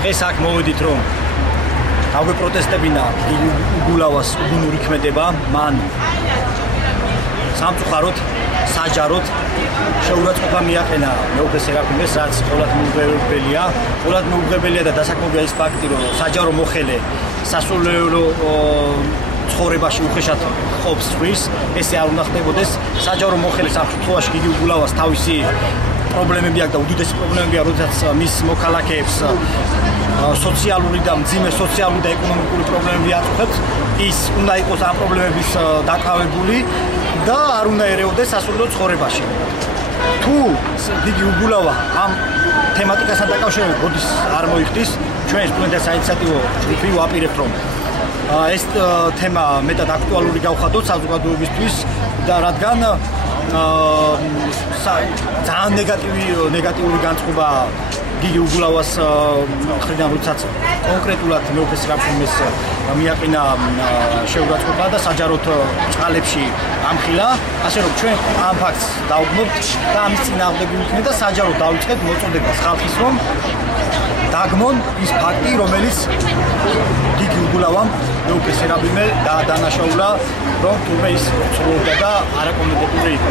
დღეს აქ მოვედით რომ აგვეპროტესტებინა იგულავას უბუნური ქმედება, მან სამწუხაროდ, საჯაროდ შეურაცხყოფა მიაყენა მეუფე სერაფიმეს, რაც ყოველად მიუღებელია და დასაქმებია ის ფაქტი, რომ საჯარო მოხელე სასულიერო ცხოვრებაში უხეშად ყოფს ხვის, ესე არ უნდა ხდებოდეს. საჯარო მოხელე სამწუხაროდ გიგი იგულავას თავისი პრობლემები აქვს და უდიდესი პრობლემებია, როდესაც მის მოქალაქეებს სოციალური და მძიმე სოციალური და ეკონომიკური პრობლემები აწუხებს, ის უნდა იყოს ამ პრობლემების დაკავებული და არ უნდა ერეოდეს სასულიერო ცხოვრებაში. თუ გიგი იგულავა ამ თემატიკასთან დაკავშირებით როდის არ მოიხდის, ჩვენ სტუდენტთა საინიციატივო ჯგუფი ვაპირებთ, რომ ეს თემა მეტად აქტუალური გავხადოთ საზოგადოებისთვის და რადგან ძალიან ნეგატიური განწყობა გიგი იგულავას მხრიდან, როდესაც კონკრეტულად მეუფე სერაფიმეს მიაყენა შეურაცხყოფა და საჯაროდ წყალებში ამხილა, ასე რომ ჩვენ ამ ფაქტს დავგმობთ და ამის წინააღმდეგ ვიქნებით და საჯაროდ დავიწყეთ მოწოდებას ხალხის, რომ დაგმონ ის ფაქტი, რომელიც გიგი იგულავამ მეუფე სერაფიმე დაადანაშაულა, რომ თურმე ის ცხოვრობდა და არაკომპეტენტური იყო.